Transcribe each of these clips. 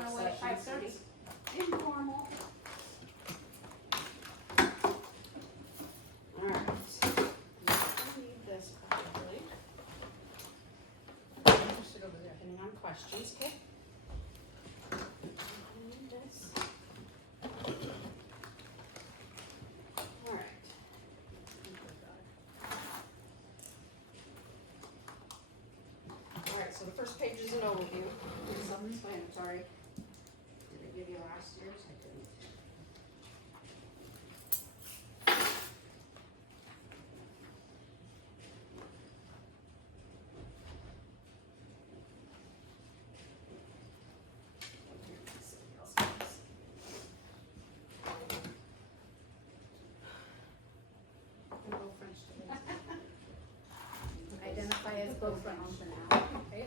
on away at 5:30. Informal. Alright. I need this probably. Just sit over there, depending on questions, okay? I need this. Alright. Alright, so the first page is an overview. Self-explanatory. Did I give you last year's? I didn't. I'm no French today. Identify as both French for now, okay?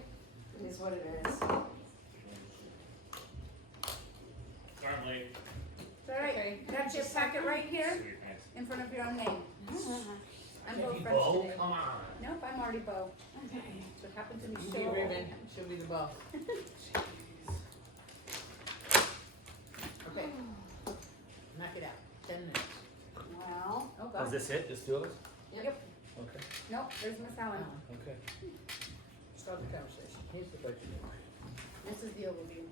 It is what it is. Sorry, I'm late. It's all right, Okay. got your packet right here Sweet, thanks. in front of your own name. I'm Can't both be French Bo? today. Come on. Nope, I'm already Bo. Okay. So it happened to be You so. be ribbon, she'll be the bow. Okay. Knock it out, 10 minutes. Well, Oh, Was God. this it? Just two of us? Yep. Okay. Nope, there's Miss Allen. Okay. Start the conversation. Here's the budget. This is the overview.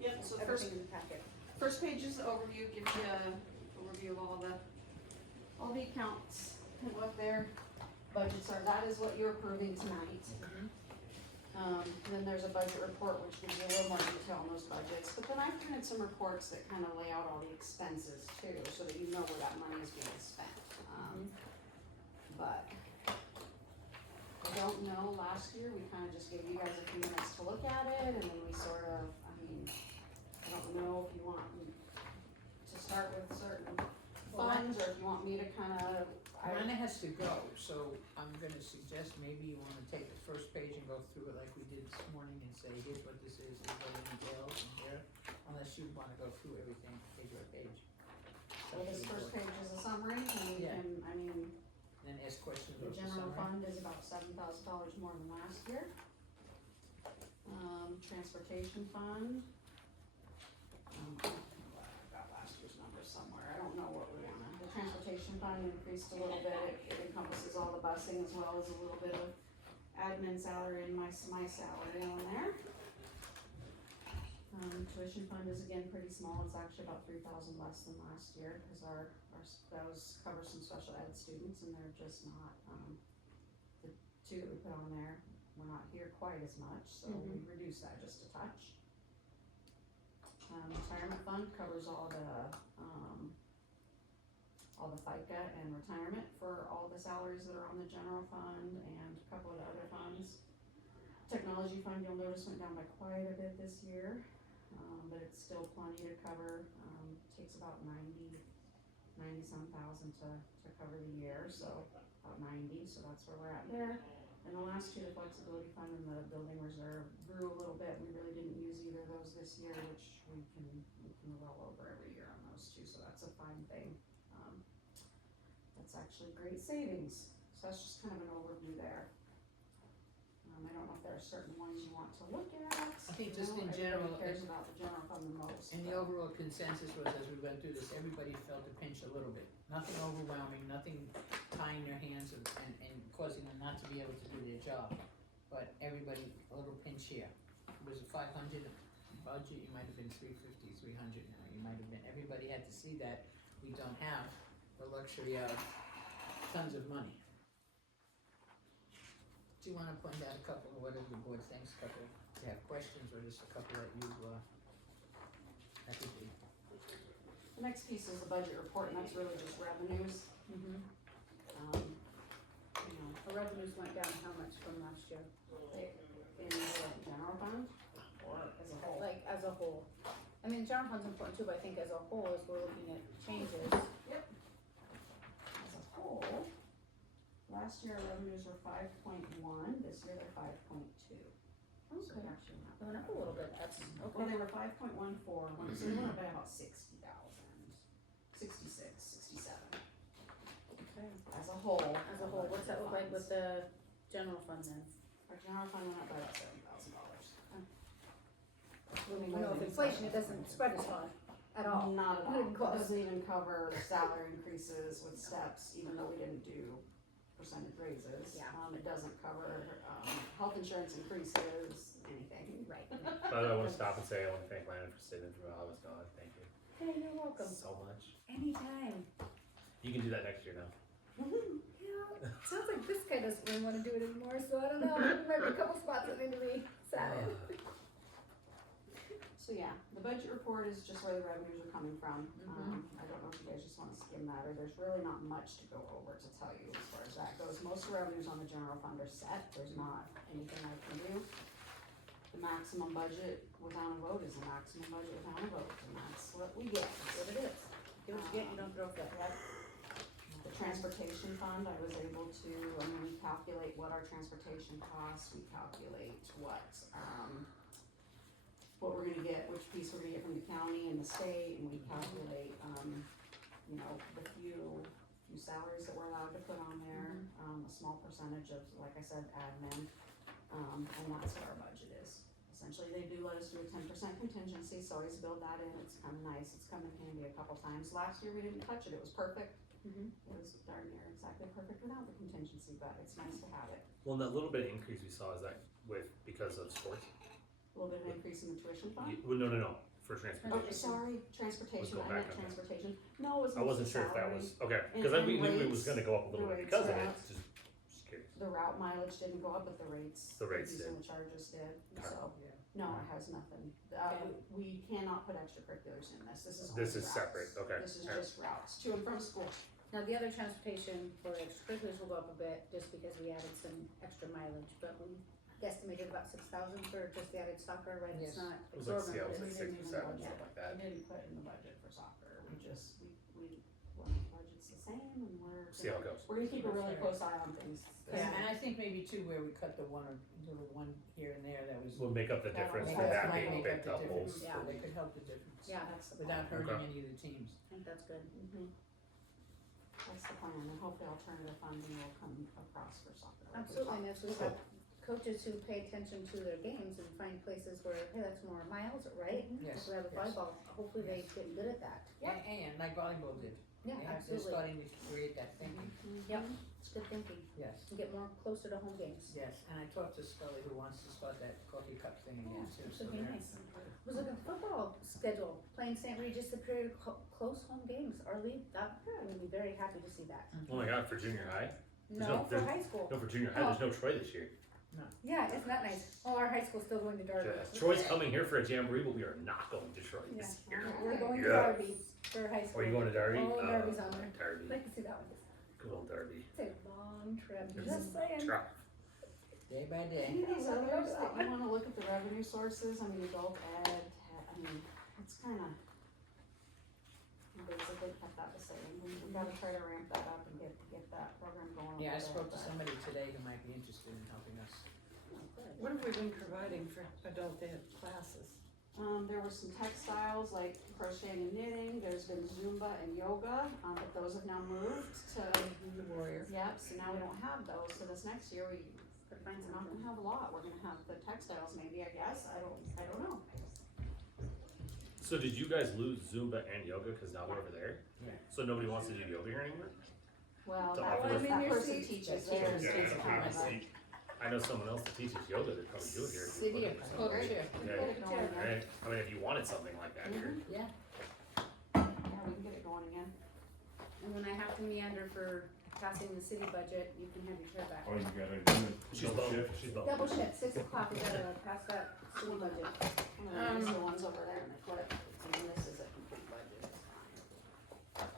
yep, so first, Everything in the packet. first page is the overview, gives you an overview of all the accounts and what their budgets are. That is what you're approving tonight. And then there's a budget report, which gives you a little more detail on those budgets. But then I printed some reports that kind of lay out all the expenses too, so that you know where that money is being spent. But I don't know, last year, we kind of just gave you guys a few minutes to look at it, and then we sort of, I mean, I don't know if you want me to start with certain funds, or if you want me to kind of, Amanda has to go, so I'm gonna suggest maybe you wanna take the first page and go through it like we did this morning and say, here's what this is, here's what it entails, and here, unless you wanna go through everything page by page. well, this first page is a summary, and you Yeah. can, I mean, Then ask questions the about the general summary. fund is about $7,000 more than last year. Transportation fund. I've got last year's numbers somewhere, I don't know what we wanna, the transportation fund increased a little bit, it encompasses all the busing as well as a little bit of admin salary and my salary on there. Tuition fund is again pretty small, it's actually about 3,000 less than last year, cause those cover some special ed students and they're just not, the two that we put on there, we're not here quite as much, so we reduced that just a touch. Retirement fund covers all the FICA and retirement for all the salaries that are on the general fund and a couple of the other funds. Technology fund, you'll notice, went down by quite a bit this year, but it's still plenty to cover, takes about 90-some thousand to cover the year, so about 90, so that's where we're at there. And the last two, the flexibility fund and the building reserve grew a little bit, we really didn't use either of those this year, which we can roll over every year on those two, so that's a fine thing. That's actually great savings, so that's just kind of an overview there. I don't know if there are certain ones you want to look at. I think just know in everybody general, cares about the general fund the most. And the but- overall consensus was, as we went through this, everybody felt the pinch a little bit. Nothing overwhelming, nothing tying their hands and causing them not to be able to do their job. But everybody, a little pinch here. It was a 500 budget, you might have been 350, 300 now. You might have been, everybody had to see that we don't have the luxury of tons of money. Do you wanna point out a couple of whatever the board thinks, a couple, if you have questions, or just a couple that you, I think we. The next piece is the budget report, and that's really just revenues. You know, The revenues went down how much from last year? in the general fund, or as a whole. Like, as a whole. I mean, general fund's important too, but I think as a whole, as we're looking at changes. As a whole, last year our revenues were 5.1, this year they're 5.2. So Okay. they're actually not. They went up a little bit, that's Well, okay. they were 5.14, so they went up by about 60,000, 66, 67, Okay. as a whole. As a whole, what's that look like with the general fund then? Our general fund went up by about $7,000. Moving inflation, it doesn't spread as far at all. Not at Not all. even It close. doesn't even cover salary increases with steps, even though we didn't do percentage raises. Yeah. It doesn't cover, health insurance increases, anything. Right. By the way, I wanna stop and say, I wanna thank Lana for saving from while I was gone, thank you Hey, you're welcome. so much. Anytime. You can do that next year now. Yeah, sounds like this guy doesn't really wanna do it anymore, so I don't know, there might be a couple spots that need to be sat in. So yeah, the budget report is just where the revenues are coming from. Mhm. I don't know if you guys just wanna skim that, or there's really not much to go over to tell you as far as that goes. Most of the revenues on the general fund are set, there's not anything I can do. The maximum budget without a vote is the maximum budget without a vote, and that's what we get. That's what it is. Get what you get, you don't throw a fit. The transportation fund, I was able to, we calculate what our transportation costs, we calculate what we're gonna get, which piece we're gonna get from the county and the state, and we calculate, the few salaries that we're allowed to put on there, a small percentage of, like I said, admin, and that's what our budget is. Essentially, they do let us do a 10% contingency, so always build that in, it's kinda nice, it's come in handy a couple times. Last year, we didn't touch it, it was perfect. Mhm. It was darn near exactly perfect without the contingency, but it's nice to have it. Well, and that little bit of increase we saw, is that because of sports? A little bit of increase in the tuition fund. Well, no, for Oh, transportation. sorry, transportation, go I back meant on that. transportation. No, it was I wasn't mostly sure if that salary. was, okay, And- cause we and knew it rates, was gonna go up a little the bit rates because of are it, up. just curious. The route mileage didn't go up, but the rates. The rates fees did. And the charges did, Okay. so, Yeah. no, it has nothing. We cannot put extracurriculars in this, this is This only is separate, routes. okay, This is alright. just routes to and from school. Now, the other transportation for extracurriculars will go up a bit, just because we added some extra mileage, but we guesstimated about 6,000 for just the added soccer, right? Yes. It's not It was like, exorbitant, yeah, it but was like it's- six or seven, Yeah. something like that. We didn't put in the budget for soccer, the budget's the same, and See how it goes. we're gonna keep a really close eye on things. Yeah, and I think maybe too, where we cut the one here and there, that was. We'll make up the That'll difference make for up- that might being make up big the doubles. difference. Yeah. They could help the difference. Yeah, That's the Without plan. hurting any of the teams. I think that's good. That's the plan, and hopefully alternative funding will come across for soccer. like we Absolutely, and talked. if we have coaches who pay attention to their games and find places where, hey, that's more miles, right? Yes, If we have a yes. volleyball, hopefully they get good at that. And like volleyball did. Yeah, They're absolutely. starting to create that thinking. Yep, it's good thinking, Yes, and get more closer to home games. yes. And I talked to Scully who wants to start that coffee cup thing again Yeah, too. it so should be they're- nice. I was looking at football schedule, playing St. Regis Superior, close home games, our league, that, I would be very happy to see that. Oh my god, for junior high? No, no- for there's- high school, No, for junior high, there's no Troy this year. yeah, isn't that nice? Oh, our high school's still going to Darby. Troy's coming here for a jamboree, but we are not going to Troy this Yeah. year. We're going to Yeah. Darby for high school. Are you going to Darby? Oh, Darby's on there. I'd Darby, like to see that one. good old Darby. It's a long trip, It's just saying. Tough. Day by day. Any of these Yeah, we'll others go that to you wanna look at the revenue sources, adult ed, it's kinda, basically kept that the same, we gotta try to ramp that up and get that program going a little bit. Yeah, I spoke to but- somebody today who might be interested in helping us. What have we been providing for adult ed classes? There were some textiles like crocheting and knitting, there's been Zumba and yoga, but those have now moved to, The Warrior. yep, so now we don't have those, so this next year Could find we're not something. gonna have a lot, we're gonna have the textiles maybe, I guess, I don't know. So did you guys lose Zumba and yoga because now they're over there? Yeah. So nobody wants to do yoga here anymore? Well, To that offer person, them- that in your person seat. teaches That theirs, teacher. it's kind of a. I know someone else that teaches yoga that probably do it here. City of Culture. Okay. Get it going again. Alright, I mean, if you wanted something like that here. Yeah. Yeah, we can get it going again. And when I have to meander for passing the city budget, you can have your chair back. Oh, you gotta do it. She's Double bummed, shift. she's bummed. Double shift, 6 o'clock, we gotta pass that city budget. These are the ones over there in the clip, and then this is a complete budget, it's fine.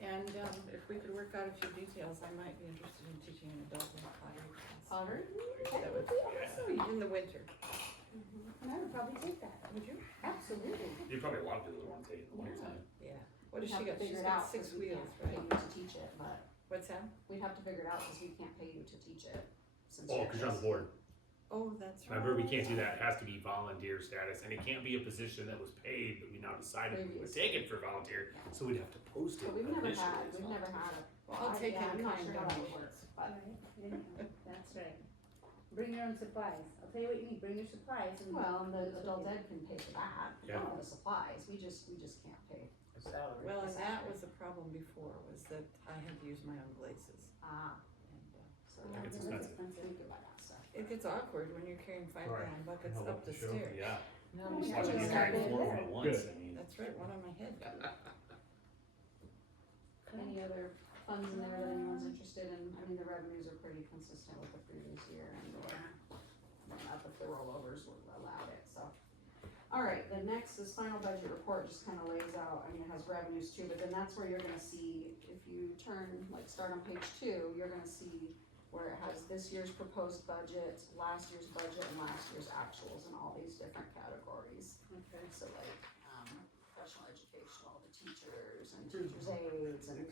And, if we could work out a few details, I might be interested in teaching an adult pottery class. Pottery? That would be in the winter. And I would probably take that. Would you? Absolutely. You probably a lot of people that want to take it in the winter time. Yeah. What We'd has have she to got? figure She's it got out, 6 'cause we wheels, can't pay right? you to teach it, but What's that? we'd have to figure it out, cause we can't pay you to teach it, since Oh, cause you're on the board. Oh, that's right. Remember, we can't do that, it has to be volunteer status, and it can't be a position that was paid, but we now decided we would take it for volunteer, so we'd have to post it But we've never initially had, as we've never volunteer. had a. Well, I'll take yeah, in I'm not kind sure how that would donations. work, but Right, yeah, that's right. Bring your own supplies, I'll tell you what you need, bring your supplies and. Well, and the adult ed can pay for that, Yeah. the supplies, we just can't pay. A salary. Well, and that was the problem before, was that I had to use my own glaces. Ah, And so Yeah, it's that's expensive. We could buy that stuff. it gets awkward when you're carrying 5-gallon buckets I'll up the show. stairs. Yeah. No, Oh, we yeah. Watching you Yeah. carry Yeah. 4 of them at once, I mean. That's right, one on my head too. Any other funds in there that anyone's interested in? I mean, the revenues are pretty consistent with the previous year and, up if the rollovers would allow it, so. Alright, the next, this final budget report just kinda lays out, I mean, it has revenues too, but then that's where you're gonna see, if you turn, like, start on page 2, you're gonna see where it has this year's proposed budget, last year's budget, and last year's actuals in all these different categories. Okay. So like, professional educational, the teachers and teachers' aides and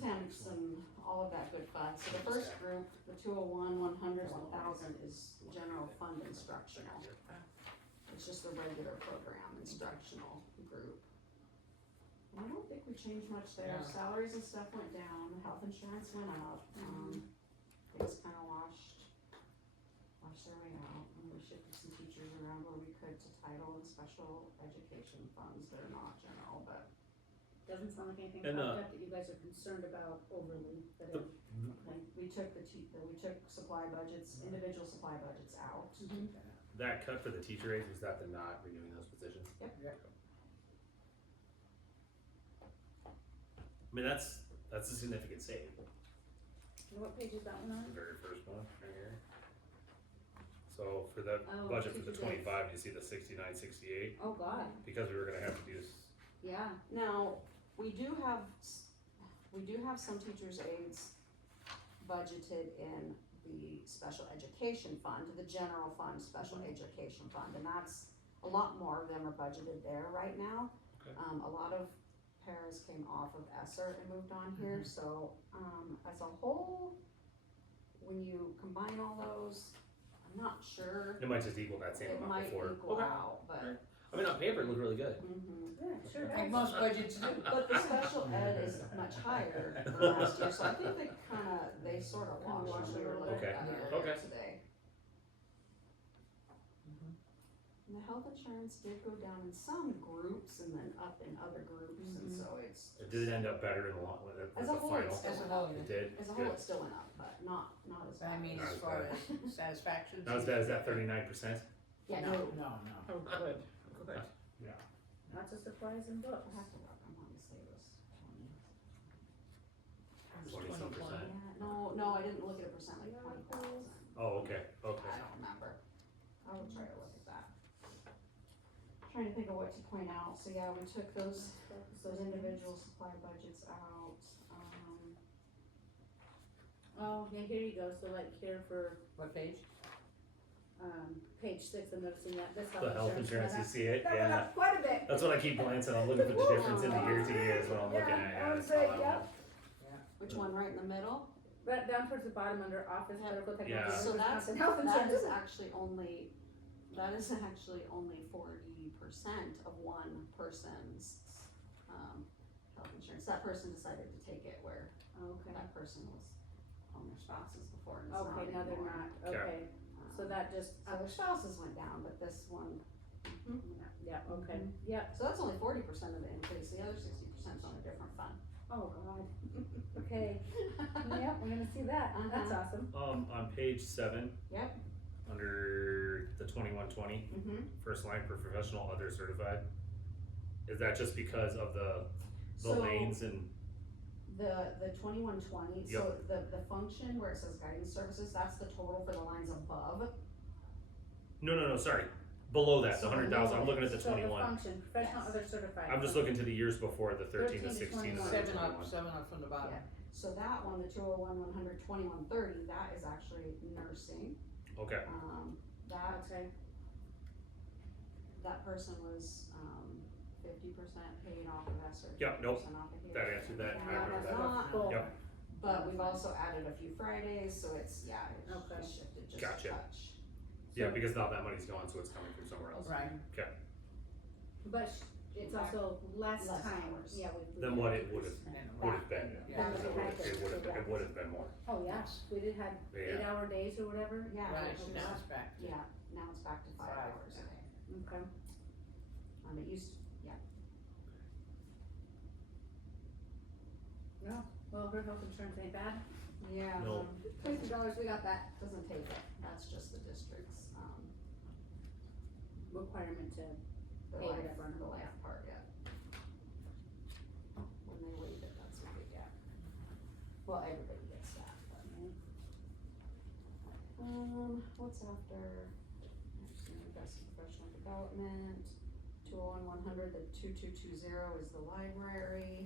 temps and all of that good fun. So the first group, the 201, 100, 1000 is general fund instructional. It's just a regular program instructional group. And I don't think we changed much there. Yeah. Salaries and stuff went down, health insurance went up. Things kinda washed their way out. And we shifted some teachers around where we could to title and special education funds that are not general, but Doesn't sound like anything And, popped up that you guys are concerned about overly, that it. we took we took supply budgets, individual supply budgets out. That cut for the teacher aides, was that the not renewing those positions? Yep. Yeah. I mean, that's a significant save, What page is that one on? the very first one, right here. So for the Oh, budget for the teacher's aides. 25, you see the 6968, Oh, God, because we were gonna have to do yeah, Now, we do have some teachers' aides budgeted in the special education fund, the general fund, special education fund, and that's, a lot more of them are budgeted there right now. Okay. A lot of paras came off of ESSER and moved on here, so, as a whole, when you combine all those, I'm not sure, it might just equal that same it amount might before. equal Okay. out, but, Right. I mean, on paper, it looked really good. yeah, sure Like does. most budgets do. but the special ed is much higher than last year, so I think they sort of washed when we were looking Okay. at it Okay. earlier today. Mhm. And the health insurance did go down in some groups and then up in other groups, and so it's. It did end up better in the long, with the As a whole, final. it's still As a went whole, up. It did, As a whole, good. it still went up, but not as But I bad. mean, Not as as far bad. as satisfaction. Not as bad as that 39%. Yeah, No, no. no, no. Oh, good, good. Lots of supplies and books. I have to look, I wanna say it was 20. It was 20-some%. Yeah, no, I didn't look at a percent, like 20,000. Oh, okay, okay. I don't remember. I will try to look at that. Trying to think of what to point out, so yeah, we took those individual supply budgets out, Oh, yeah, here you go, so like here for, What page? page 6, I'm noticing that this The health insurance, you went see it, up. That went yeah. up quite a bit. That's what I keep glancing, I'm looking for the difference in the year to year is what I'm looking at, Yeah, I yeah, would that's say, all I yeah. want. which one, right in the middle? Right down towards the bottom under office, Yeah. medical technology, Yeah. So that's, Wisconsin health that insurance. is actually only 40% of one person's, health insurance. That person decided to take it where Oh, okay, that person was on their spouses before and it's not okay, now they're anymore. not, Okay. okay, so that just, So their spouses went down, but this one, yeah, okay, yep, so that's only 40% of the increase, the other 60% is on a different fund. oh god, okay, yep, we're gonna see that, that's awesome. On page 7. Yep. Under the 2120, first line for professional other certified. Is that just because of the So- lanes and, The 2120, so the function where it says guidance services, that's the total for the lines above. no, sorry, below that, the So 100,000, I'm looking at the So the 21. function, professional Yes. other certified. I'm just looking to the years before, the 13 to 13 to 16 and 21. then 7 21. up from the bottom. Yeah. So that one, the 201, 100, 2130, that is actually nursing. Okay, Okay, That person was, 50% paid off of ESSER. Yep, nope, 50% off of here. that answered that, I Yeah, remember that's that. not- Cool. Yep. But we've also added a few Fridays, so it's, yeah, Okay. it's shifted just Gotcha. a touch. Yeah, because now that money's gone, so it's coming from somewhere else. Right. but it's also less Less time, hours. yeah, we. Than what it would've, And then would've been. Yeah. It would've been more. Oh, yeah, we did have Yeah. 8-hour days or whatever. Yeah. Right, it was- now it's back to. Yeah, now it's back to 5 Five, hours. yeah. Okay. It used, No, well, her health insurance ain't bad. yeah, No. $50, we got that, doesn't take it, that's just the district's, Requirement to, the Pay life, whatever on the it, life yeah. part, yeah. When they waive it, that's what they get. Well, everybody gets that, but. What's after, next, invest in professional development, 201-100, the 2220 is the library.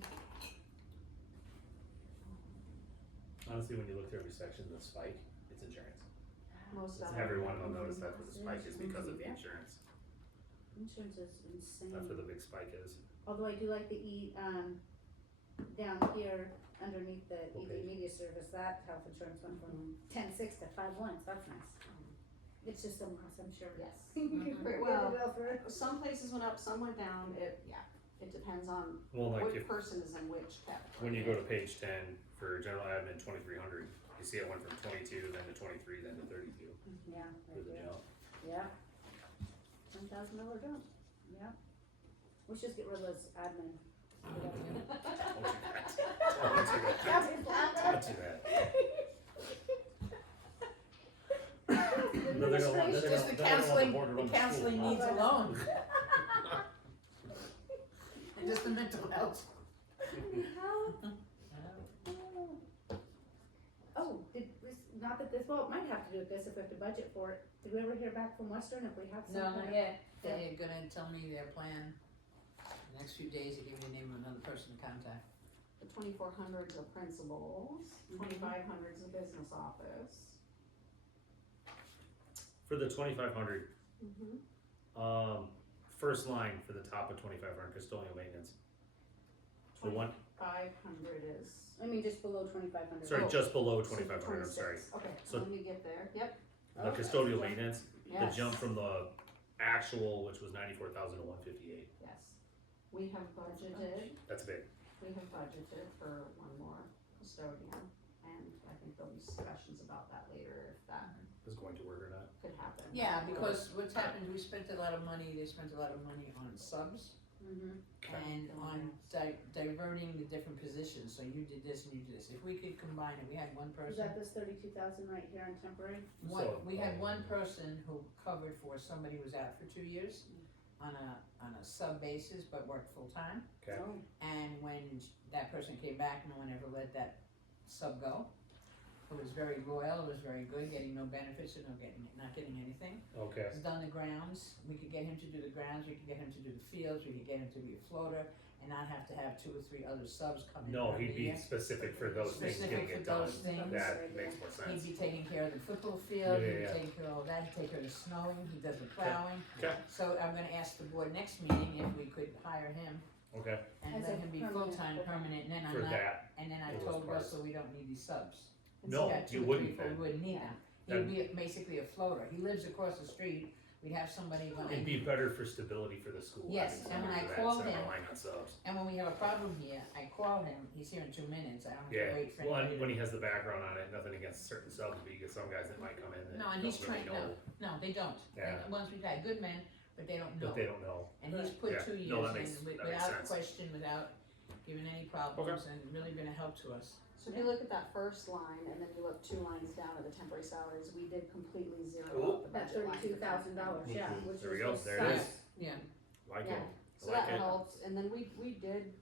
Honestly, when you look through every section, the spike, it's insurance. Most of Everyone will notice that the spike is because of the insurance. insurance is insane. That's where the big spike is. Although I do like the down here underneath the ED Okay. media service, that health insurance went from 10.6 to 5.1, so that's nice. It's just so much, I'm sure. Yes. Well. Some places went up, some went down, it depends on Well, like which if, person is in which category. when you go to page 10 for general admin 2300, you see it went from 22, then to 23, then to 32 Yeah, for the jump. yeah. $10,000 jump, yeah. We should get rid of those admin. Don't do that. Don't do that. No, they're gonna want- they're It's just gonna- the they're gonna want counseling, board to the run school. counseling needs alone. And just the mental health. Oh, not that this, well, it might have to do with this if we have to budget for it. Did we ever hear back from Western if we have No, something? not yet. They're gonna tell me their plan, the next few days, they give me the name of another person to contact. The 2400's the principals, 2500's the business office. For the 2500, first line for the top of 2500 custodial maintenance. The one, 500 is. I mean, just below 2,500. sorry, Oh. just below so 2500, I'm sorry. 26. Okay, So- let me get there, yep, The Okay. custodial maintenance, the yes, jump from the actual, which was 94,000 to 158. yes. We have budgeted, That's big. for one more custodian, and I think there'll be discussions about that later, if that Is going to work or not? could happen. Yeah, because what's happened, we spent a lot of money, they spent a lot of money on subs Mm-hmm. and on diverting the different positions, so you did this and you did this. If we could combine it, we had one Is person, that this 32,000 right here on temporary? we had one person who covered for somebody who was out for 2 years on a sub basis, but worked full-time. Okay. Oh, And when that person came back, no one ever let that sub go. It was very loyal, it was very good, getting no benefits and not getting anything. Okay. He's done the grounds, we could get him to do the grounds, we could get him to do the fields, we could get him to be a floater, and not have to have 2 or 3 other subs come in. No, every he'd be year. specific for those things Specific getting for it done. those things. That makes more He'd sense. be taking care of the football field, Yeah, he'd be yeah. taking care of all that, he'd take care of the snowing, he does the plowing. Okay. So I'm gonna ask the board next meeting if we could hire him Okay, and As let a him be permanent, full-time, okay. permanent, and then for I'm not, that, and then I for those told parts. Russell we don't need these subs. No, We got 2 you or wouldn't 3 people, then. we wouldn't need them. Then- He'd be basically a floater, he lives across the street, we'd have somebody when it'd be better for stability for the school. Yes, having and when somebody I for that called instead of him- relying on subs. and when we have a problem here, I call him, he's here in 2 minutes, I don't have to Yeah, wait for well, anybody and to. when he has the background on it, nothing against certain subs, but you get some guys that might come in that No, and don't he's really trained, know, no, they don't. Yeah. And once we've had good men, but they don't know. but they don't know. And he's put Yeah. 2 years No, that in makes- that makes without sense. question, without giving any problems, and really been a help to us. So if you look at that first line, and then you look 2 lines down at the temporary salaries, we did completely zero Ooh. out the That budget line. for $32,000, yeah, Mhm. which There we is go. what's There it is. nice. Like Yeah. it, So like that it. helps, and then we did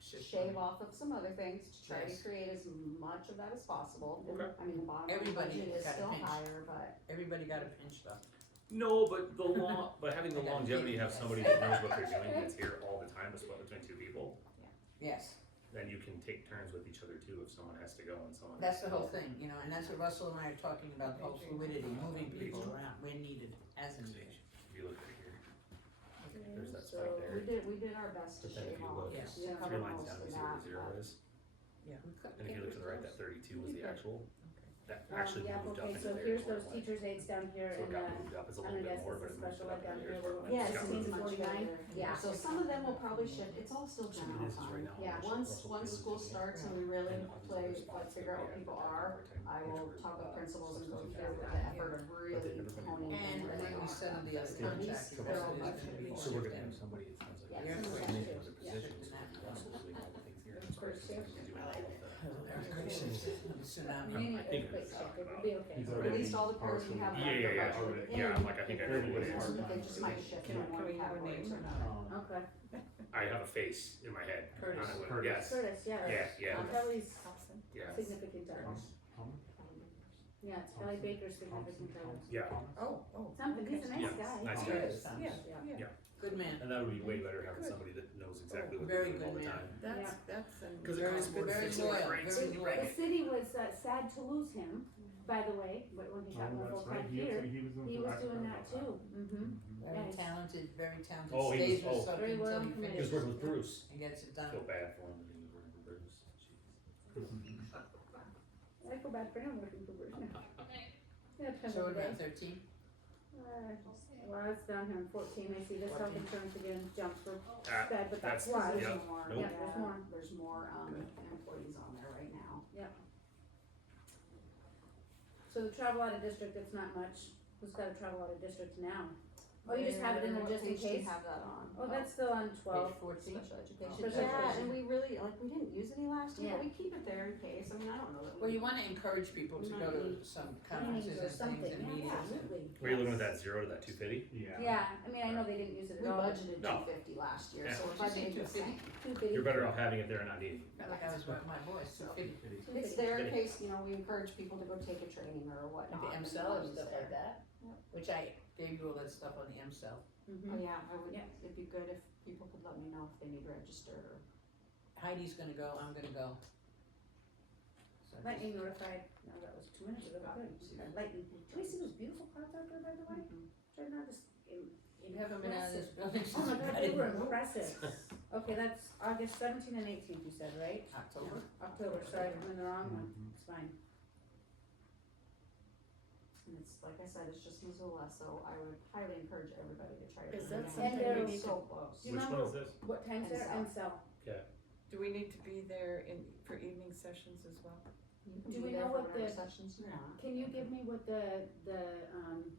shave off of some other things to try Yes. to create as much of that as possible. Okay. I mean, the bottom line Everybody budget is got a still pinch. higher, but Everybody got a pinch though. No, but the long, but having the I got longevity, it. have somebody that knows what they're doing, that's here all the time, to split between 2 people, Yes, then you can take turns with each other too, if someone has to go and someone. that's has the to whole go. thing, and that's what Russell and I are talking about, the whole fluidity, moving people around where needed, as needed. If you look right here, there's that So spike there. we did our best to But then if shave you off. look, Yes. We Yeah. covered 3 lines most down, of you see where that, the 0 but- is, Yeah. and if you look to the right, that 32 was the actual. that actually Yeah, moved up okay, into so there. here's where it those was. teachers' aides down here So it and got moved up, it's a I'm little gonna bit guess more, this but is it moved special it up ed down in here, there. little- Yeah, It's got it moved. seems much 49? better. Yeah. So some of them will probably shift, it's all still So general it is right fund. now. Yeah. Once school starts and we really play, like, figure out what people are, I will talk with principals and go through the effort of really honing And in where they when we are. settle the other Because contract, they're because all it is budgeted gonna be for. So we're gonna shifting. have somebody, it sounds like. Yeah, You're some of correct. that There's a too. position, Yeah. so possibly all the things here. Of course, yeah. He's doing all of the- Tsunami. Mini I think earthquake it's, check, it would be okay. Or at least all the pairs we have. Yeah, yeah, yeah, budgeted in, yeah, like I think I know who it is. so that they just might shift Can from we one have a category name to or another. Okay, I have a face in my head. Curtis. I don't know, Curtis. Yes, Curtis, yeah. yeah, Kelly's Awesome. yeah, significant others. Yeah, it's Kelly Baker's significant others. yeah, Oh. Something, he's a nice Yeah, guy. nice guy. Yes, yeah, Yeah. yeah. Good man. and that would be way better having Good. somebody that knows exactly what Very they're doing all good the man. time. That's an. 'Cause it Very, costs more to very fix it, loyal, breaks very it, loyal. right? The city was sad to lose him, by the way, but when he got more full time here, he was doing that too. Mm-hmm. Very Nice. talented, very talented. Oh, he was- Stays with oh. something Very well until he implemented. He was finishes working with Bruce. and gets it I done. feel bad for him that he was working for Bruce. I feel bad for him working for Bruce now. Yeah, depends So on we're the day. at 13? Well, it's down here in 14, I see this health 14. insurance again jumps for Ah, bad, but that's that's- why. There's Yeah. more, Nope. Yeah, there's more. there's more, employees on there right now. So the travel out of district, it's not much, who's gotta travel out of district now? Oh, you just have it in there What just in page do you case? have that on? Oh, that's still on 12. Page 14? Special education. Special Yeah, education. and we really, like, we didn't use any last year, Yeah. but we keep it there in case, I mean, I don't know that we. Well, you wanna encourage people to go to some conferences Trainings or and something, things and yeah, meetings and. absolutely. Were you looking at that 0 to that 250? Yeah, I mean, I know they didn't use it We at all, but budgeted No. 250 last year, Yeah. so we're Did you say budgeting the 250? same. 250. You're better off having it there and not needing it. Felt like I was with my voice, so. It's there in case, you know, we encourage people to go take a training or Like whatnot. the and M-Cell and it's stuff there. like that, which I gave you all that stuff on the M-Cell. Oh, Mhm. yeah, I would, Yeah. it'd be good if people could let me know if they need registered or. Heidi's gonna go, I'm gonna go. So I Lightning just- notified, no, that was 2 minutes ago, good. Lightning, did we see those beautiful clouds out there, by the way? They're not just You haven't been out of this building since Oh my we god, got they in. were impressive. Okay, that's August 17th and 18th, you said, right? October. October, sorry, I'm in the wrong one, it's fine. And it's, like I said, it's just Missoula, so I would highly encourage everybody to try to. Is come that in. something we They're need so close. Do you Which one remember is this? what time's there? And And cell. Do we need to be there for evening sessions as well? You can Do be we there know for what whatever the- sessions you want. Can you give me what the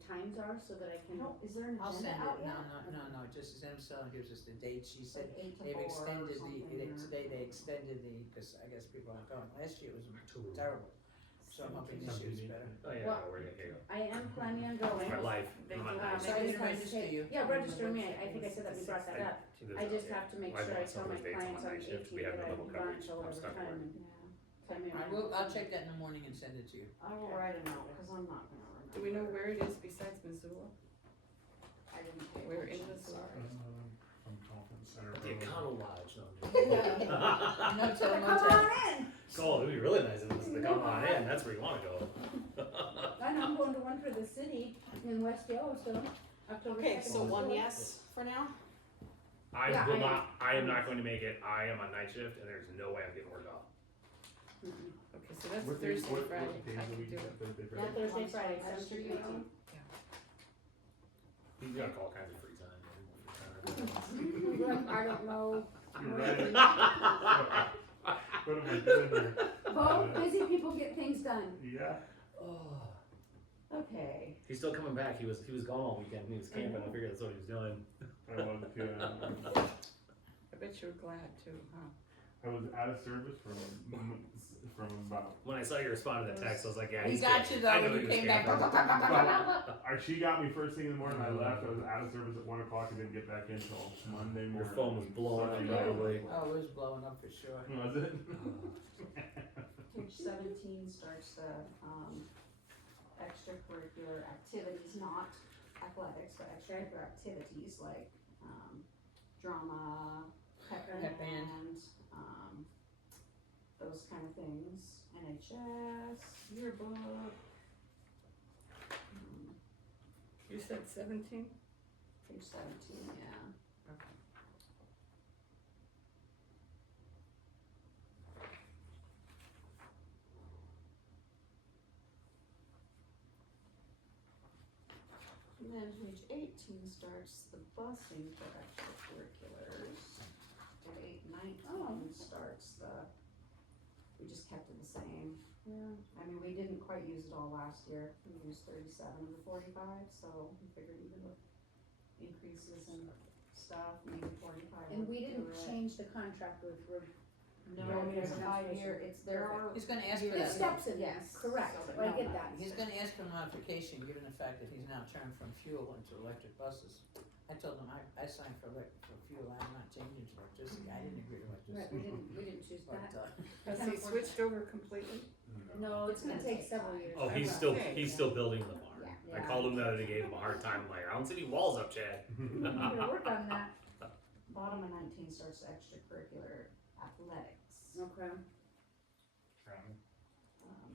times are so that I I can? don't, is there an I'll agenda send out it, yet? no, just as M-Cell gives us the date, she It's said like 8 to they've 4 or extended something, or- today they extended cause I guess people aren't going, last year it was October. terrible. So I'm hoping this year's better. Oh, yeah, Well, no, we're gonna go. I am planning on going. My life, They I'm do not have- So I Maybe just to have to register take- you. Yeah, On the register me, I website, think I said that we brought that up. I just have to make Well, sure I want tell some my of those dates clients on night the shift. 18th We have that no I'm double gone coverage. till I'm whatever stuck at time. work. and Yeah, tell me when I'll check that in the morning and send it to you. I will write a note, cause I'm not gonna remember. Do we know where it is besides Missoula? I didn't pay Where in attention, Missoula? sorry. From Conference Center. The Econo Lodge, no. Motel, Come motel. on in! Oh, it'd be really nice if it was the come on in, that's where you wanna go. I know I'm going to one for the city in West Yellowstone, October 2nd. Okay, so one yes for now? I Yeah, will I am. not, I am not going to make it, I am on night shift and there's no way I'm getting work off. Mm-mm. Okay, so that's What days, Thursday, what Friday, days I a can week do it. that they Yeah, break? Thursday, Friday, Register 17th, you 18th. You've got all kinds of free time. I don't know. You're right. What am I doing here? Bo, busy people get things done. Yeah. Okay. He's still coming back, he was gone all weekend, he was camping, I figured that's what he was doing. I was too. I bet you were glad too, huh? I was out of service from about. When I saw you respond to the text, I was like, yeah, He he's got camping. you though I know when he you was came back. camping. She got me first thing in the morning. I left. I was out of service at 1 o'clock and didn't get back in until Monday morning. Your phone was blowing up Such a probably. Oh, it was blowing up for sure. Was it? Page 17 starts the, extracurricular activities, not athletics, but extracurricular activities like, drama, pep Pep band. band, those kind of things, NHS, yearbook. You said 17? Page 17, yeah. then page 18 starts the busing for extracurriculars. And 819 starts we just kept it the same. Yeah. I mean, we didn't quite use it all last year. We used 37 of the 45, so we figured even with increases and stuff, maybe 45 And would we do didn't it. change the contract with, No, I mean, it's a 5-year, there are. He's gonna ask for there's that. steps in there, Yes. correct, So, I no, get no, that. He's gonna ask for modification, given the fact that he's now turned from fuel into electric buses. I told him I signed for fuel, I'm not changing to electricity, I didn't agree to Right, electricity. we didn't choose But, that. Has he switched over completely? No, it's gonna take several years. Oh, he's still building the barn. Yeah. I called him the other day, gave him a hard time, I'm like, I don't see any walls up, Chad. I'm gonna work on that. Bottom of 19 starts extracurricular athletics, Okay.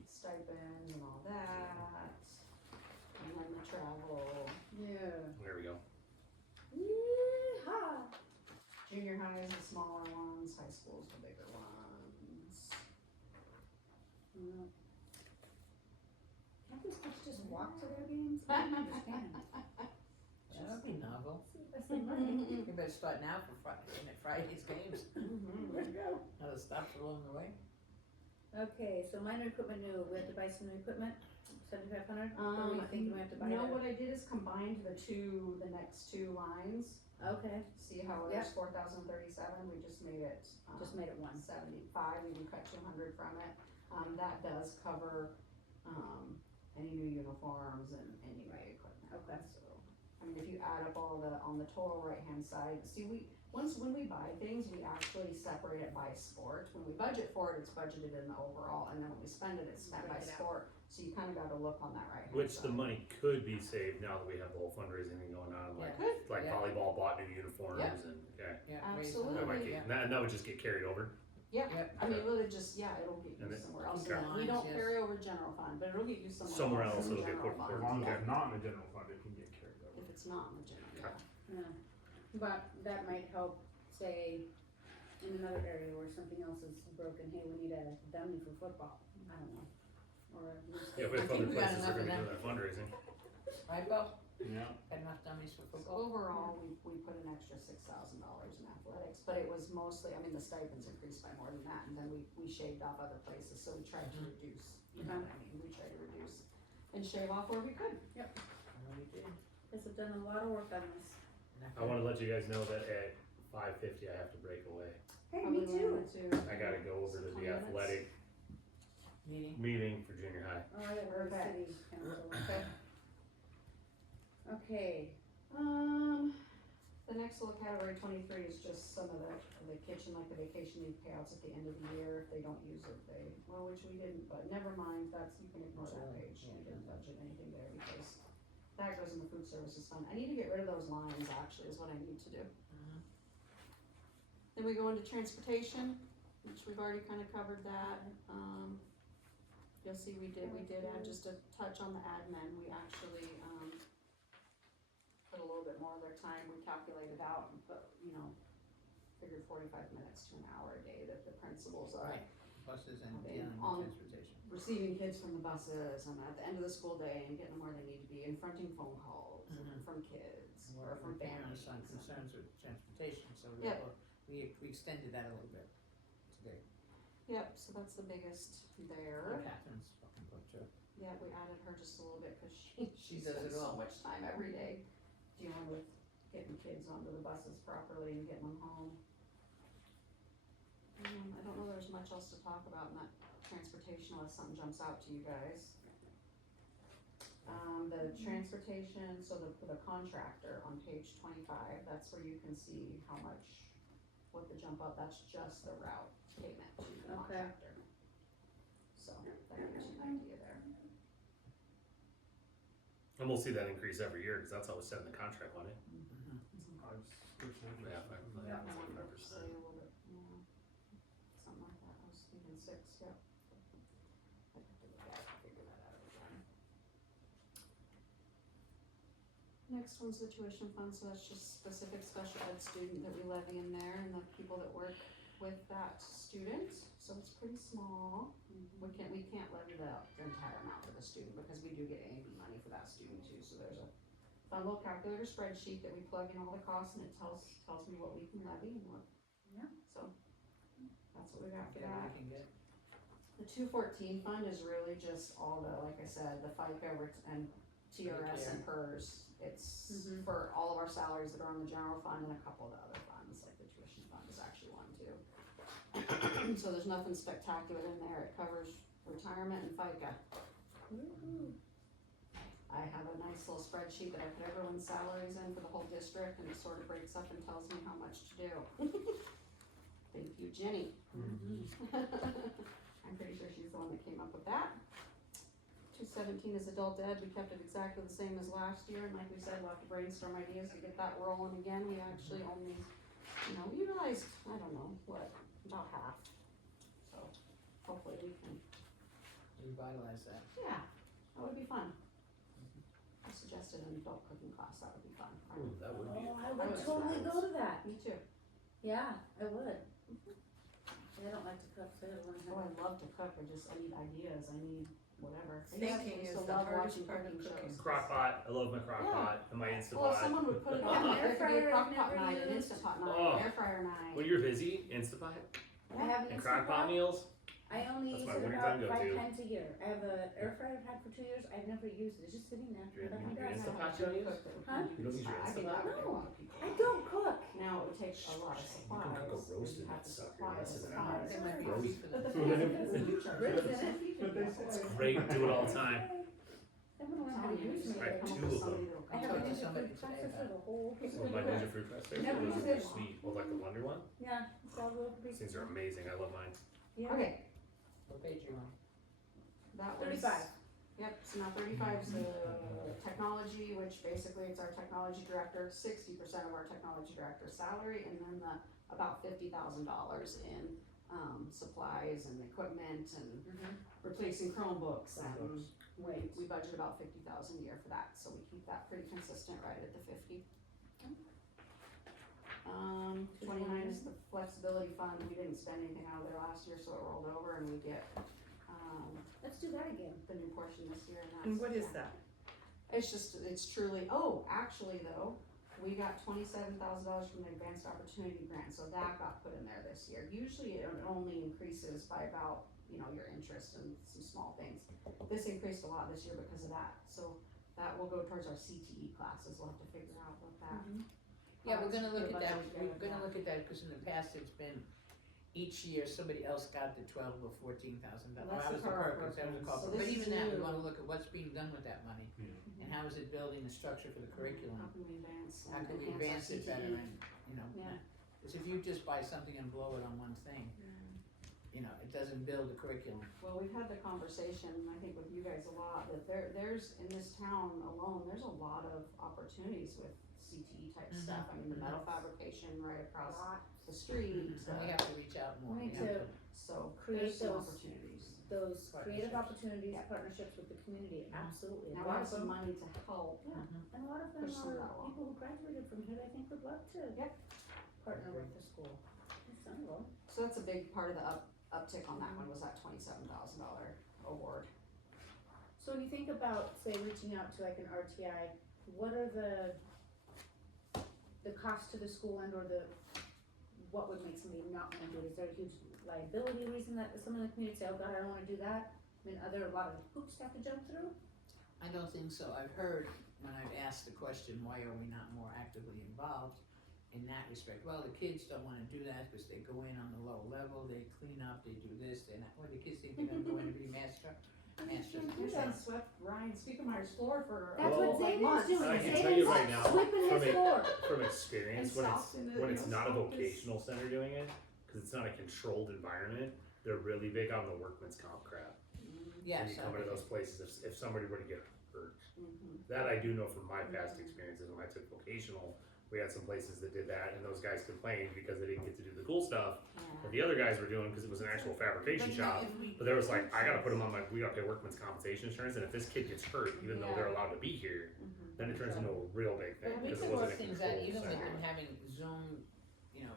stipends and all that, and then the travel. Yeah. There we go. Yeehaw. Junior high is the smaller ones, high school is the bigger ones. Yeah. Can't these kids just walk to their games? I don't understand. That would be novel. That's the money. You better start now for Friday's games. Let's go. Other stops along the way. Okay, so minor equipment new, we have to buy some new equipment, 7,500, or we think we have to buy No, that? what I did is combined the next two lines, Okay, see how there's 4,037, we just made it, just made it one. 75, you can cut 200 from it. That does cover, any new uniforms and any new equipment. Okay. So, I mean, if you add up all on the total right-hand side, see, when we buy things, we actually separate it by sport. When we budget for it, it's budgeted in the overall, and then when we spend it, it's spent by Break it out. sport. So you kinda gotta look on that right-hand side. Which the money could be saved now that we have the whole fundraising thing going on, like, Good. like Yeah. volleyball bought new uniforms Yeah. and, okay. Yeah, Absolutely. That might Yeah. get, that would just get carried over. Yep. I mean, it'll just, it'll get And used it- somewhere else. okay. We don't Yes. carry over general fund, but it'll get used Somewhere else in it'll get general put fund, As long as yeah. it's not in the general fund, it can get carried over. If it's not in the general, yeah. Yeah, but that might help, say, in another area where something else is broken, hey, we need a dummy for football, I don't know, or. Yeah, if we I have think other we got places that are enough gonna of do that fundraising. Right, Bo? Yeah. Got enough dummies for So football? overall, we put an extra $6,000 in athletics, but it was mostly, I mean, the stipends increased by more than that, and then we shaved off other places, so we tried to reduce, you know what I mean, we tried to reduce and shave off where we could. Oh, you did. Guys have done a lot of work on this. I wanna let you guys know that at 5:50 I have to break away. Hey, Are me we too. going to- I gotta go over to 20 the minutes? athletic Meeting? meeting for junior high. Oh, yeah, we're a Perfect. city council. Okay. Okay, The next little category 23 is just some of the kitchen, like the vacation leave payouts at the end of the year, if they don't use it, which we didn't, but never mind, you can ignore that Absolutely, page, yeah. we didn't budget anything there because that goes in the food services fund. I need to get rid of those lines, actually, is what I need to do. Mhm. Then we go into transportation, which we've already kinda covered that, you'll see we did add just a touch on the admin, we actually, put a little bit more of their time, we calculated out and put, figured 45 minutes to an hour a day that the principals are Right. Buses and Okay, dealing with on- transportation. receiving kids from the buses and at the end of the school day and getting them where they need to be and fronting phone calls Mhm. from kids We're or from parents families. on concerns with transportation, so Yeah. we extended that a little bit today. Yep, so that's the biggest there. Catherine's fucking book too. Yeah, we added her just a little bit because she does spends it so all. much time every day dealing with getting kids onto the buses properly and getting them home. I don't know there's much else to talk about in that transportation unless something jumps out to you guys. The transportation, so the contractor on page 25, that's where you can see how much, what the jump up, that's just the route payment to the Okay. contractor. So, that gives you an idea there. And we'll see that increase every year, cause that's how we set in the contract, wasn't it? Mhm. 5%. Yeah, Yeah, 5%. say a little bit more, something like that, I was thinking 6, yep. I'd have to look at it, and figure that out every time. Next one's the tuition fund, so that's just specific special ed student that we levy in there and the people that work with that student, so it's pretty small. We can't levy the entire amount for the student because we do get A&B money for that student too, so there's a fun little calculator spreadsheet that we plug in all the costs and it tells me what we can levy and what. Yeah. So, that's what we got for Okay, that. we can get, The 214 fund is really just all the, like I said, the FICA and TRS and PERS. It's Mhm. for all of our salaries that are on the general fund and a couple of the other funds, like the tuition fund is actually one too. So there's nothing spectacular in there. It covers retirement and FICA. I have a nice little spreadsheet that I put everyone's salaries in for the whole district and it sort of breaks up and tells me how much to do. Thank you, Jenny. I'm pretty sure she's the one that came up with that. 217 is adult ed, we kept it exactly the same as last year, and like we said, we'll have to brainstorm ideas to get that rolling again. We actually only, utilized, I don't know, what, about half. So, hopefully we can, revitalize that. yeah, that would be fun. I suggested an adult cooking class, that would be fun. Ooh, that would be. Oh, I I would was totally go to that. Me too. Yeah, I would. I don't like to cook, so I don't wanna Oh, I have. love to cook, I need ideas, I need whatever. I Thinking used is to the love hardest watching part of cooking cooking. shows. Crock pot, I love my crock Yeah. pot and my Instant Well, if Pot. someone would put it Oh, on, air there could be fryer a crock I've pot never night, an used. Instant Pot night, Oh. an air fryer night. When you're busy, Instapot I have an and Instant crock pot Pot. meals. I only That's use my it wintertime about 5 go-to. times a year. I have an air fryer I've had for 2 years. I've never used it. It's just sitting there. Your- Nothing your does. Instant I Pot don't you don't use? cook that would Huh? do You don't use this. your I Instant think that Pot? would be a No. lot of people. I don't cook. Now, it would take a lot of You supplies. can cook a roast You in have that to sucker, supply less the than an supplies. hour. They might be Frozen. free for But the that. thing is, because you charge Ribs us, in it. but they say- Great, do it all the time. I'm gonna learn how to use Telling you, I have it. come up two with of somebody them. that'll I have come a up with ninja somebody food today processor, about the whole. Oh, my Ninja fruit press. They're Never really used it. sweet. Oh, like the Wonder one? Yeah, it's all little These pieces. things are amazing. I love mine. Yeah. Okay, What page you on? that was. 35. Yep, so now 35 is the technology, which basically it's our technology director, 60% of our technology director's salary, and then about $50,000 in supplies and equipment and replacing Chromebooks and Wait. we budget about 50,000 a year for that, so we keep that pretty consistent right at the 50. 29 is the flexibility fund, we didn't spend anything out of there last year, so it rolled over and we get, Let's do that again. the new portion this year and that's. And what is yeah. that? It's just, it's truly, actually though, we got $27,000 from the Advanced Opportunity Grant, so that got put in there this year. Usually it only increases by about, your interest and some small things. This increased a lot this year because of that, so that will go towards our CTE classes, we'll have to figure out what that. Yeah, we're gonna look Get a at that, budget we're together, gonna look at that, cause in the past it's been, each year somebody else got the $12,000 or $14,000. Well, That was the purpose, that was the So cost, this but is even that, we new. wanna look at what's being done with that money. Yeah. And how is it building the structure for the curriculum, How can we advance how and can we enhance advance our it better CTE? and, Yeah. cause if you just buy something and blow it on one thing, it doesn't build the curriculum. Well, we've had the conversation, I think with you guys a lot, that there's, in this town alone, there's a lot of opportunities with CTE type Mhm. stuff. I mean, the metal fabrication right across Lot. the street, And we have to reach out more. We need have to so create there's some those- opportunities. Those creative Partnerships. opportunities, Yeah. partnerships with the community, absolutely. Now A we lot have of some them, money to help. and a lot of them push some of that are along. people who graduated from here, that I think would love to Yep. partner with the school. Some of them. So that's a big part of the uptick on that one was that $27,000 award. So when you think about, say, reaching out to like an RTI, what are the cost to the school and or what would make somebody not wanna do it? Is there a huge liability reason that some in the community say, oh God, I don't wanna do that? I mean, are there a lot of hoops to have to jump through? I don't think so. I've heard when I've asked the question, why are we not more actively involved in that respect? Well, the kids don't wanna do that because they go in on the low level, they clean up, they do this, and well, the kids think they're gonna go in and be master. Masters. Your son swept Ryan Spiegelmeier's floor for That's what like Zayden's months. doing. I can Zayden's tell you right now, sweeping from his a- floor. From experience, And when soft in the- it's not a soft is- vocational center doing it, cause it's not a controlled environment, they're really big on the workman's comp crap. Yes. When you come into those places, if somebody were to get hurt. Mhm. That I do know from my past experiences when I took vocational, we had some places that did that and those guys complained because they didn't get to do the cool stuff that the other guys were doing, cause it was an actual fabrication shop. But there was like, I gotta put them on we gotta pay workman's compensation insurance, and if this kid gets hurt, even though they're allowed to be here, Mhm. then it turns into a real big thing, But we cause it can work wasn't a things out, controlled even with center. them having Zoom,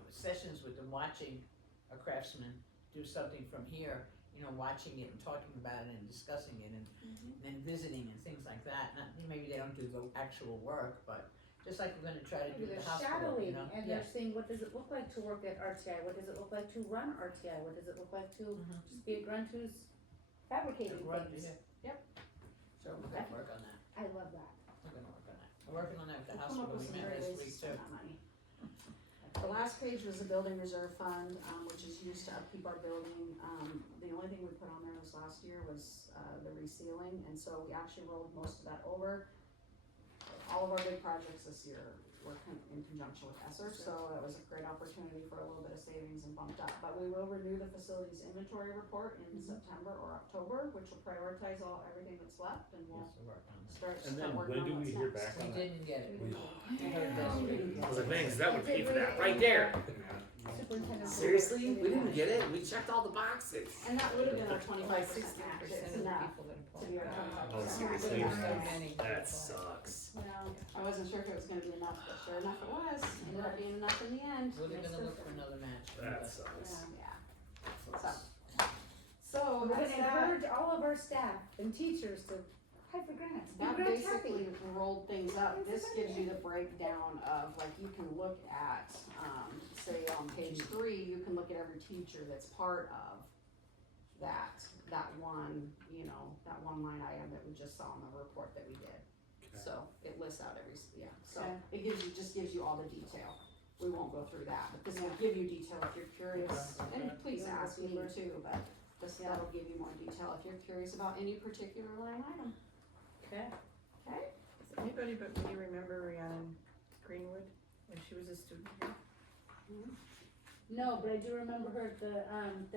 sessions with them, watching a craftsman do something from here, you know, watching it and talking about it and discussing it and then visiting and things like that. Not, maybe they don't do the actual work, but just like we're gonna try to do Maybe at they're the hospital, you shadowing know? and Yeah. they're seeing what does it look like to work at RTI, what does it look like to run RTI, what does it look like to just be a grunt who's fabricating To run, things. yeah. So we're gonna work on that. I love that. We're gonna work on that. We're working on that with the We'll come up hospital. with We some met great last ways to week spend too. that money. The last page was the building reserve fund, which is used to upkeep our building. The only thing we put on there this last year was, the resealing, and so we actually rolled most of that over. All of our big projects this year were in conjunction with ESSER, so that was a great opportunity for a little bit of savings and bumped up. But we will renew the facilities inventory report in September or October, which will prioritize everything that's left, and we'll Yes, we'll work on that. start And then working when on do what's we hear next. back We on that? didn't get it. We We heard this week. I was like, man, 'cause that would pay for that right there. Superintendent. Seriously? We didn't get it? We checked all the boxes. And that would have been our 25% 60% match, of it's the enough people that to be our apply. 25%. Oh, seriously? There's so many. That sucks. Well, I wasn't sure if it was gonna be enough, but sure enough it was, ended up being enough in the end. We're Makes gonna look sense. for another match. That sucks. Yeah. So, we're that's gonna that. encourage all of our staff and teachers to apply for grants. Be That grant basically happy. rolled things up, this gives you the breakdown of, like, you can look at, say on page 3, you can look at every teacher that's part of that one, you know, that one line item that we just saw in the report that we did. So, it lists out so, Okay. it just gives you all the detail. We won't go through that, but this will give you detail if you're curious, Okay. and please Yeah, ask me that's too, but that'll give you more detail if you're curious about any particular line item, Okay. okay? Does anybody but me remember Rhiannon Greenwood when she was a student here? No, but I do remember her at the,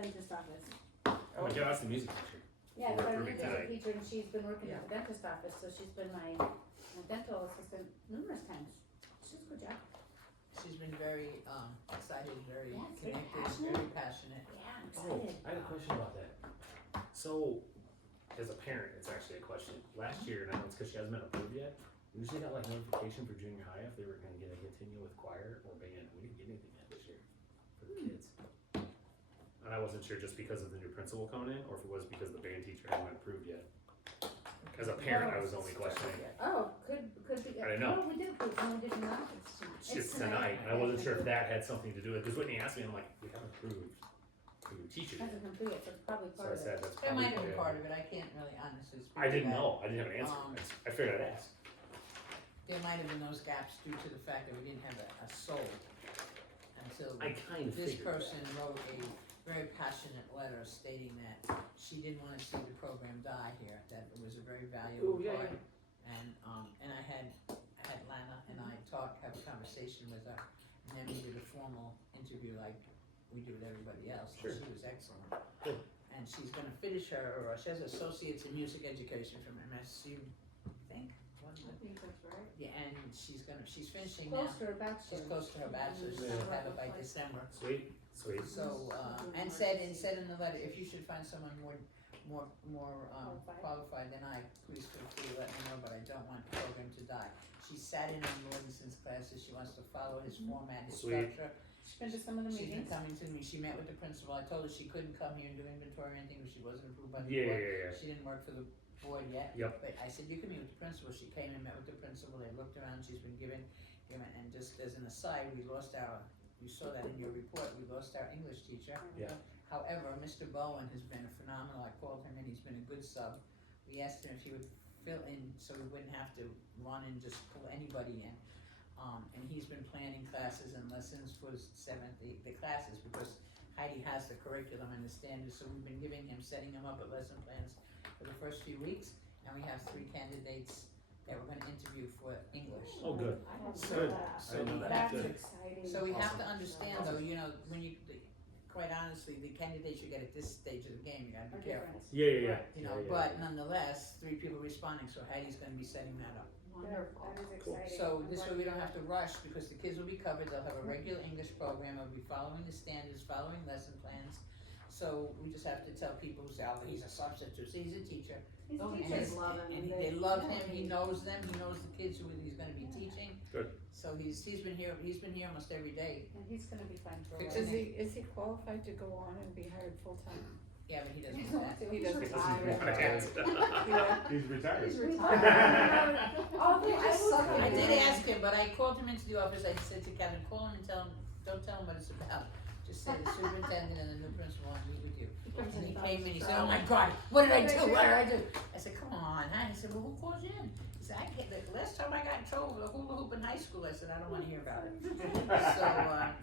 dentist office. Oh my god, that's the music teacher. Yeah, Worked but for I'm me a today. teacher and she's been working at the dentist office, so she's been my dental assistant numerous times. She's a good job. She's been very, excited, very Yeah, very connected, passionate. very passionate. Yeah, I'm Oh, excited. I had a question about that. So, as a parent, it's actually a question. Last year, and I know it's because she hasn't been approved yet, we usually got like notification for junior high if they were gonna get a continue with choir or band. We didn't get anything yet this year for the kids. And I wasn't sure just because of the new principal coming in, or if it was because the band teacher hadn't been approved yet. As a parent, I was only questioning. Oh, could be. I didn't know. Oh, we did approve, no, we did not. It's tonight, and I wasn't sure if that had something to do with it, because Whitney asked me, I'm like, we haven't approved the new teacher yet. Hasn't complete yet, so it's probably So part I of it. said, that's That probably. might have been it. part of it, I can't really honestly speak to I didn't that. know, I didn't have an answer. I figured I'd ask. There might have been those gaps due to the fact that we didn't have a soul until I kind of this figured that. person wrote a very passionate letter stating that she didn't wanna see the program die here, that it was a very valuable Ooh, yeah, part. And I had Lana and I have a conversation with her, and then we did a formal interview like we do with everybody else, and Sure. she was excellent. Good. And she's gonna finish she has associates in music education from MSU, I think, wasn't I it? think that's right. Yeah, and she's finishing now. Close to her bachelor's. She's close to her bachelor's, Yeah. she'll have it by December. Sweet, sweet. So, and said in the letter, if you should find someone more qualified than I, please feel free to let me know, but I don't want the program to die. She sat in on Mortensen's classes, she wants to follow his format, his Sweet. structure. She's been to some of the She's been meetings. coming to me, she met with the principal, I told her she couldn't come here and do inventory or anything, because she wasn't approved by the Yeah, board. yeah, yeah. She didn't work for the board yet. Yep. But I said, you can meet with the principal, she came and met with the principal, they looked around, she's been given, and just as an aside, you saw that in your report, we lost our English teacher. Yeah. However, Mr. Bowen has been phenomenal, I called him in, he's been a good sub. We asked him if he would fill in, so we wouldn't have to run and just pull anybody in. And he's been planning classes and lessons for the classes, because Heidi has the curriculum and the standards, so we've been setting him up with lesson plans for the first few weeks, and we have 3 candidates that we're gonna interview for English. Oh, good. I don't So- know Good. that. So I didn't know we that. have That's to, exciting. so we have to Awesome. understand though, you know, quite honestly, the candidates you get at this stage of the game, you gotta Are be careful. different. Yeah, yeah, yeah. You know, Yeah, yeah, but yeah. nonetheless, 3 people responding, so Heidi's gonna be setting that up. Wonderful. That is Cool. exciting. So I'm this glad way we to don't hear have to rush, because the kids will be covered, they'll have a regular English program, they'll be following the standards, following lesson plans. So we just have to tell people who say, oh, he's a substitute, so he's a teacher. He's Oh, a and teacher. his love him, And and they love yeah, him, he knows them, he knows the kids who he's gonna be teaching. Good. So he's been here almost every day. And he's gonna be fine for a Fix while. Is he qualified to go on and be hired full-time? Yeah, but he doesn't want that. He doesn't. Because he's retired. He's retired. He's We retired. Although I will Suck tell it. I you- did ask him, but I called him into the office, I said to Kevin, call him and tell him, don't tell him what it's about. Just say the superintendent and the new principal want to meet with you. And he came in, he said, oh my God, what did I do, what did I do? I said, come on, huh? He said, well, who called you in? He said, I can't, the last time I got in trouble with a hula hoop in high school, I said, I don't wanna hear about it.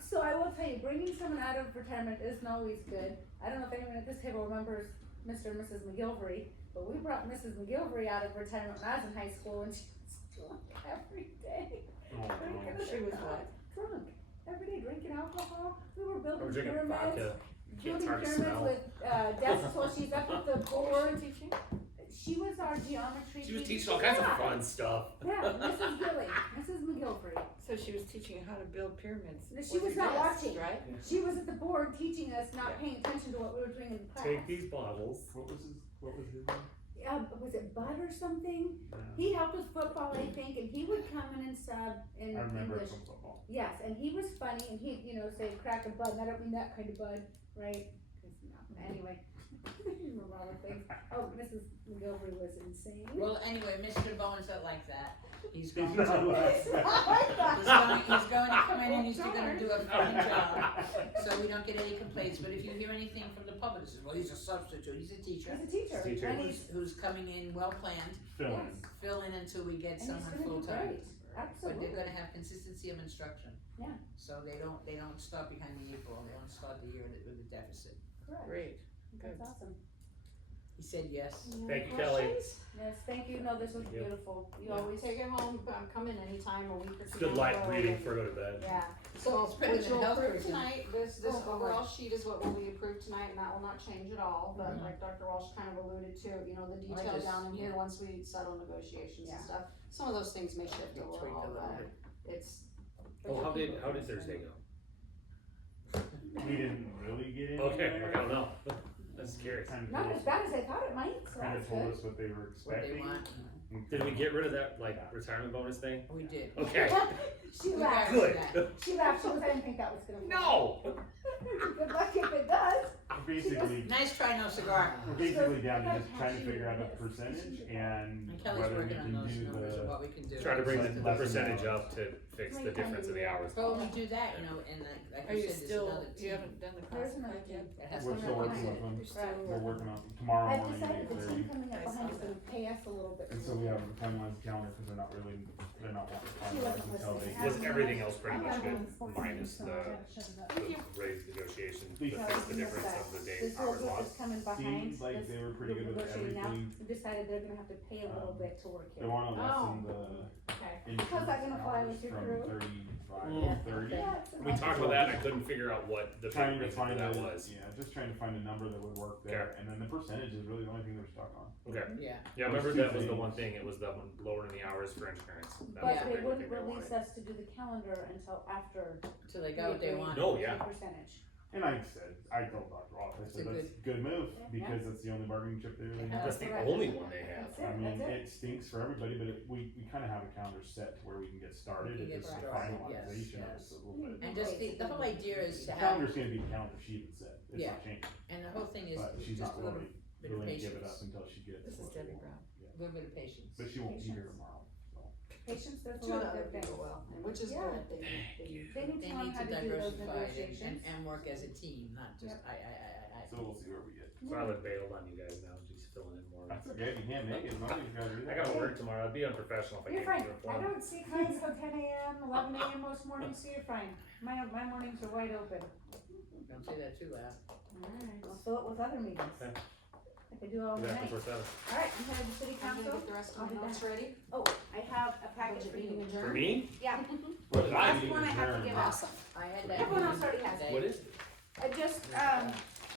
So, So I will tell you, bringing someone out of retirement isn't always good. I don't know if anyone at this table remembers Mr. and Mrs. McGilvery, but we brought Mrs. McGilvery out of retirement when I was in high school, and she was drunk every day. Oh, no. She was what? Drunk every day, drinking alcohol. We were building We're drinking pyramids, vodka. building It's hard to pyramids smell. with desks while she's up at the board. teaching? She was our geometry. She was teacher. teaching all kinds of Yeah. fun stuff. Yeah, Mrs. Gilly, Mrs. McGilvery. So she was teaching how to build pyramids. No, she was with not your desks, watching. right? She was at the board teaching us, not Yeah. paying attention to what we were doing in the class. Take these bottles. What was his name? Was it Bud or something? Yeah. He helped with football, I think, and he would come in and sub in I remember it English. from football. Yes, and he was funny, and he'd, say crack a Bud, and I don't mean that kind of Bud, right? 'Cause, no, anyway, remember all the things. Oh, Mrs. McGilvery was insane. well, anyway, Mr. Bowen's not like that. He's He's going not to, like It's not like that. he's going to come in and he's gonna do a fine job, so we don't get any complaints, but if you hear anything from the public, it says, well, he's a substitute, he's a teacher. He's a teacher, Teacher. and Who's coming in well planned, Phil. Yes. fill in until we get and he's someone gonna do full time. great, But absolutely. they're gonna have consistency of instruction. Yeah. So they don't start behind the eight ball, they don't start the year with a deficit. Correct, Great. that's Good. awesome. He said yes. Thank you, Kelly. Questions? Yes, thank you, no, this was Thank you. beautiful, you Yeah, always. take it home, come in anytime, a week or It's two. good down the light road. breathing before I go to bed. Yeah, so It's better what than you'll health approve person. tonight, this Oh, oh, overall sheet is what will be approved tonight, and that will not change at all, but Mhm. like Dr. Walsh kind of alluded to, the I detail just- down in here, yeah. once we settle negotiations Yeah. and stuff, some of those things may shift a Tweak little, a little but bit. it's. Oh, how did Thursday go? We didn't really get in Okay, there. I don't know. That's scary. Kind of Not told as bad as I thought it might, so Kind that's of told good. us what they were What they expecting. want, Did we get rid of that retirement bonus thing? we did. Okay. She We laughed, got rid Good. of that. she laughed, she goes, I didn't think that was gonna. work." No. Good luck if it does. Basically, Nice try, no cigar. we're basically down to just trying to figure out a percentage and And Kelly's whether we working on can those do numbers of the. what we can do. Try to bring the Less percentage hours. up to fix the difference in the hours. But when we do that, and like Are you you said, there's still, another you team haven't done the There's another classified yet? that has We're to still work working on with it. them. You're still We're working. working on it. Tomorrow I've morning decided at the 8:30. team coming up I behind saw is gonna pay us a little bit. And so we haven't finalized the calendar because they're not wanting to finalize until they. Was everything else pretty I'm much not good, doing sports minus anymore, so I gotta shut it up. the raise negotiation, The- that fixed the difference of the day This little hours group lost? is coming behind, Seems like this they were pretty group good with negotiating now, everything. we decided they're gonna have to pay a little bit to work They here. wanna lessen Okay. the How's that gonna fly insurance with your hours crew? from 35 Mm. to 30. Yeah, it's We talked about that and I couldn't figure out what the Trying big to reason for find that a, was. yeah, just trying to find a number that would work there, and then the percentage is really the only thing they're stuck on. Okay, Yeah, yeah, I remember Those two that was the one things. thing, it was the one lowering the hours for insurance. That was But the they big wouldn't thing they release wanted. us to do the calendar until after. till they got what they we want. No, agreed yeah. with the Percentage. And I told Dr. Roth, I It's said, a that's a good move, Yeah. because that's the only bargaining chip they really have. That's the Correct. only one they have. That's I it, mean, that's it. it stinks for everybody, but we kinda have a calendar set to where we can get started, We can it's get just the started, finalization of yes, it's a little bit. And just the whole idea is The to have, calendar's gonna be the calendar she even said, it's Yeah. not changing, and the whole thing is but she's just not a little really bit of willing to give it up patience, until she gets. This is what she Debbie wants. Brown. a little bit of patience. But she won't be here Patience. tomorrow, so. Patience does a Two lot of of other good things. people will, and which is Yeah. good, they They need They to learn need how to to do those diversify negotiations. and work as a team, not just Yep. I. So we'll see where we get. So I would bail on you guys now, just filling in more. That's okay, you can't make it, nobody's gotta do I that. gotta work tomorrow, I'd be unprofessional if I You're can't fine, do I it. don't see clients till 10 AM, 11 AM most mornings, so you're fine. My mornings are wide open. Don't say that too loud. Alright. I'll fill it with other meetings. Okay. I could do all Yeah, night. 24/7. Alright, I'm headed to city I'm gonna council. get the rest I'll of be my notes ready. Oh, I have a packet Budget for meeting you. adjourned. For me? Yeah, What did last mean one I have to adjourned? give out. Awesome. I had that. Everyone else meeting already has it. today. What is it? I just,